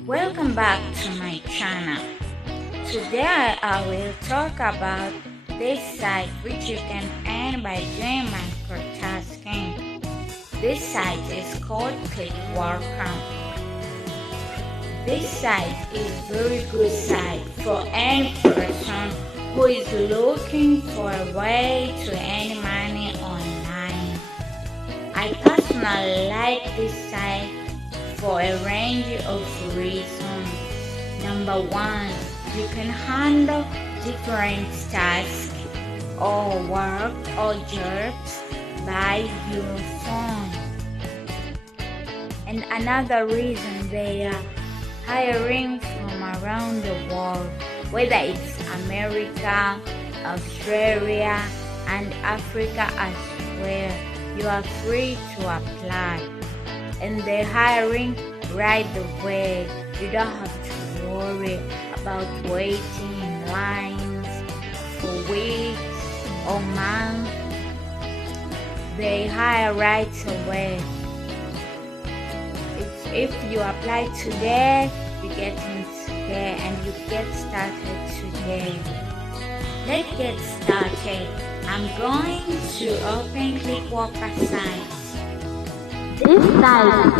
Welcome back to my channel. Today I will talk about this site which you can earn by doing microtasking. This site is called Clickworker. This site is very good site for any person who is looking for a way to earn money online. I personally like this site for a range of reasons. Number one, you can handle different tasks or work or jobs by your phone. And another reason, they are hiring from around the world, whether it's America, Australia, and Africa as well. You are free to apply. And they're hiring right away. You don't have to worry about waiting in lines for weeks or months. They hire right away. If you apply today, you get in today and you get started today. Let's get started. I'm going to open Clickworker site. This site,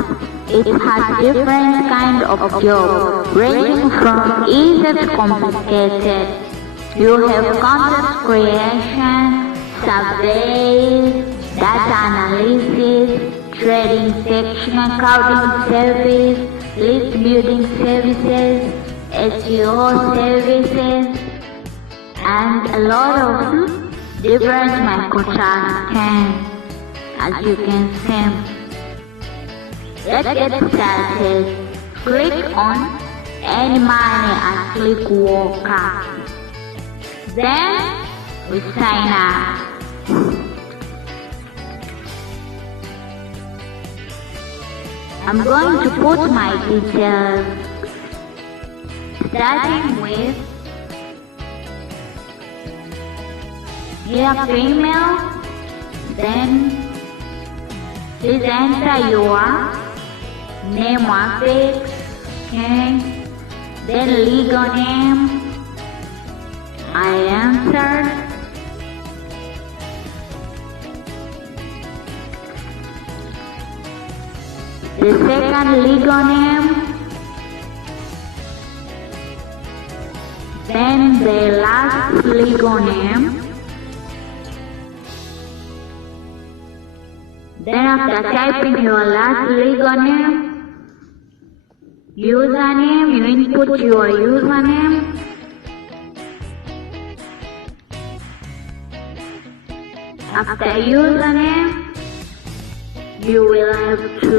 it has different kind of jobs, ranging from easy to complicated. You have content creation, surveys, data analysis, trading section, coding service, list building services, SEO services, and a lot of different microtasks, as you can see. Let's get started. Click on Earn Money at Clickworker. Then we sign up. I'm going to put my details, starting with here female, then please enter your name or fix, okay, then legal name, I answered, the second legal name, then the last legal name, then after typing your last legal name, username, you input your username, after username, you will have to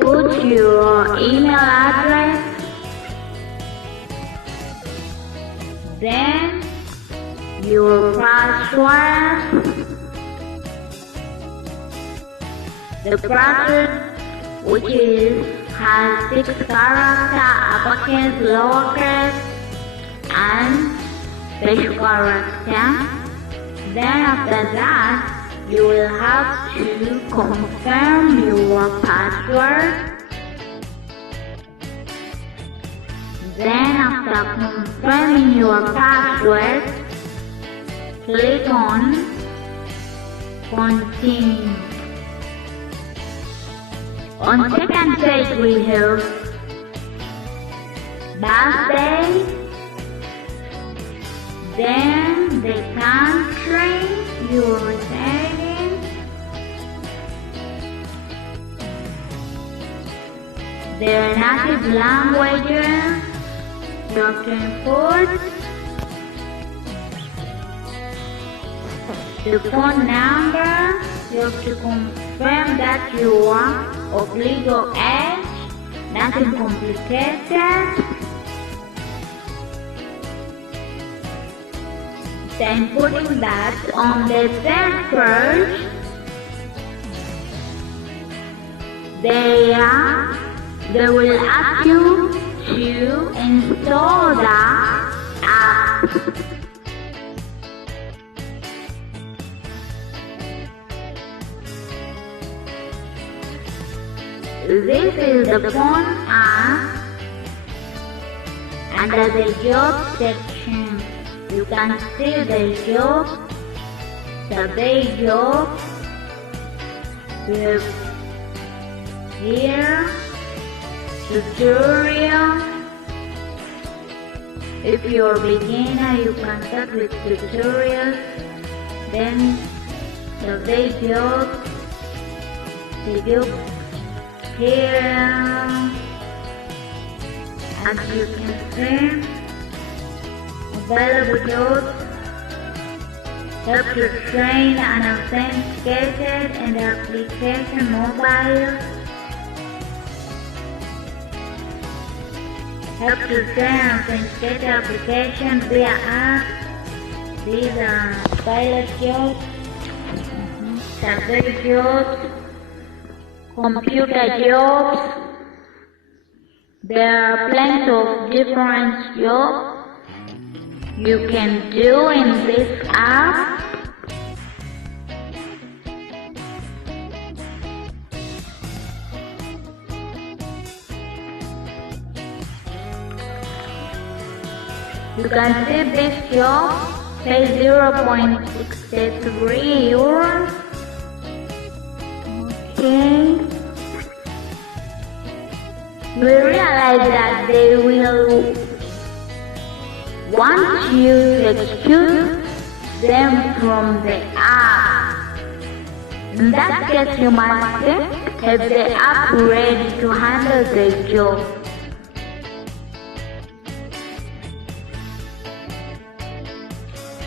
put your email address, then your password, the password which has 6 characters, uppercase, lowercase, and special character. Then after that, you will have to confirm your password. Then after confirming your password, click on Continue. On second page we have birthday, then the country you reside in, their native languages, you have to input the phone number, you have to confirm that you are of legal age, nothing complicated. Then putting that on the third page, they will ask you to install the app. This is the phone app Under the job section, you can see the job, survey job. We have here tutorial. If you're a beginner, you can start with tutorials, then survey job, the job here. As you can see, available jobs, help to train an authenticated and application mobile, help to train an authenticated application via app. These are pilot jobs, survey jobs, computer jobs. There are plenty of different jobs you can do in this app. You can see this job pays 0.63 euros. Okay. We realize that they will want you to exclude them from the app. In that case, you must have the app ready to handle the job.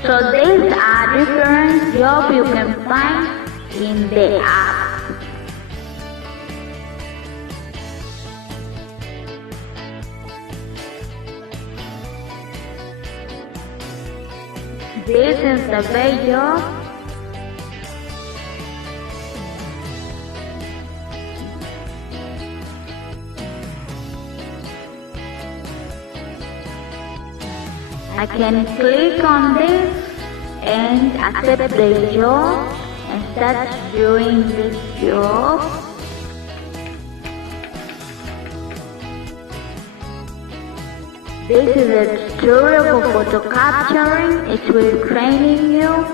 So these are different jobs you can find in the app. This is the video. I can click on this and accept the job and start doing this job. This is a tutorial for photo capturing. It will training you.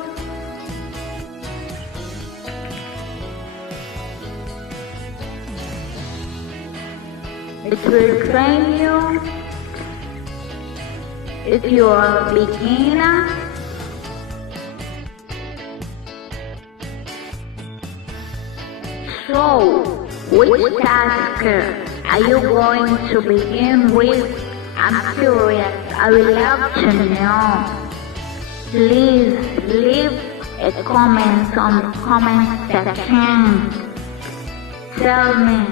It will train you. If you are a beginner, so which task are you going to begin with? I'm curious. I would love to know. Please leave a comment on the comment section. Tell me.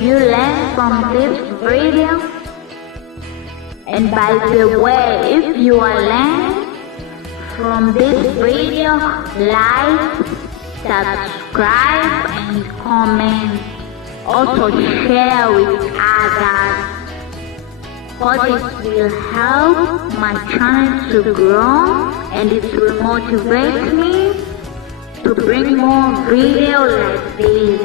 You learned from this video? And by the way, if you are learning from this video, like, subscribe and comment. Also share with others, because it will help my channel to grow and it will motivate me to bring more videos like this.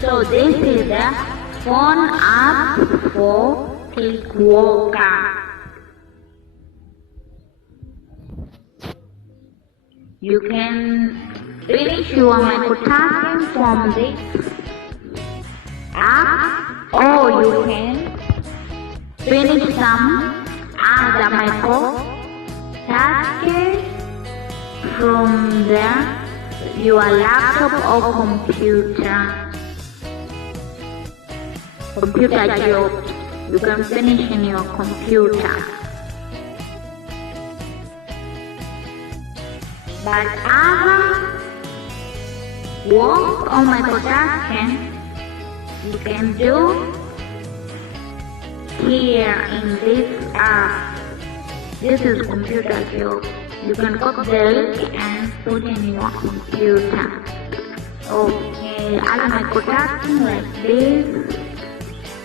So this is the phone app for Clickworker. You can finish your microtasking from this app, or you can finish some other microtasks from your laptop or computer jobs. You can finish in your computer. But other work on microtasking you can do here in this app. This is computer job. You can copy the link and put in your computer. Okay, other microtasking like this,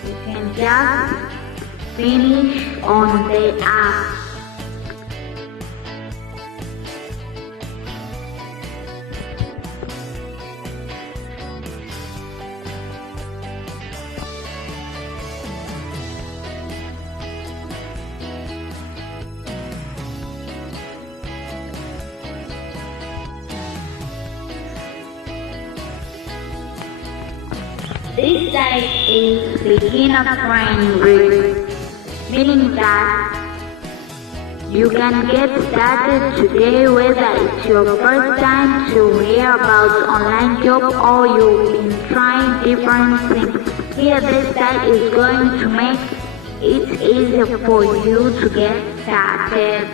you can just finish on the app. this site is beginner friendly, meaning that you can get started today whether it's your first time to hear about online job or you've been trying different things. Here this site is going to make it easier for you to get started.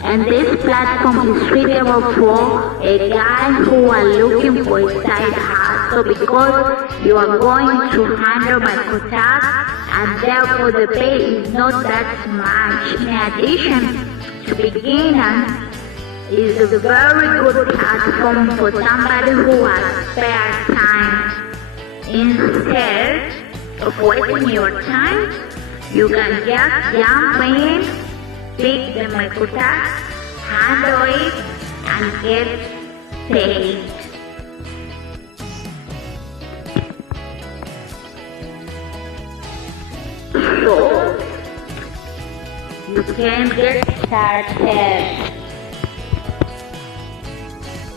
And this platform is suitable for a guy who are looking for a side hustle because you are going to handle microtasks and therefore the pay is not that much. In addition, to beginners is a very good platform for somebody who has spare time. Instead of wasting your time, you can just jump in, pick the microtask, handle it, and get paid. So, you can get started.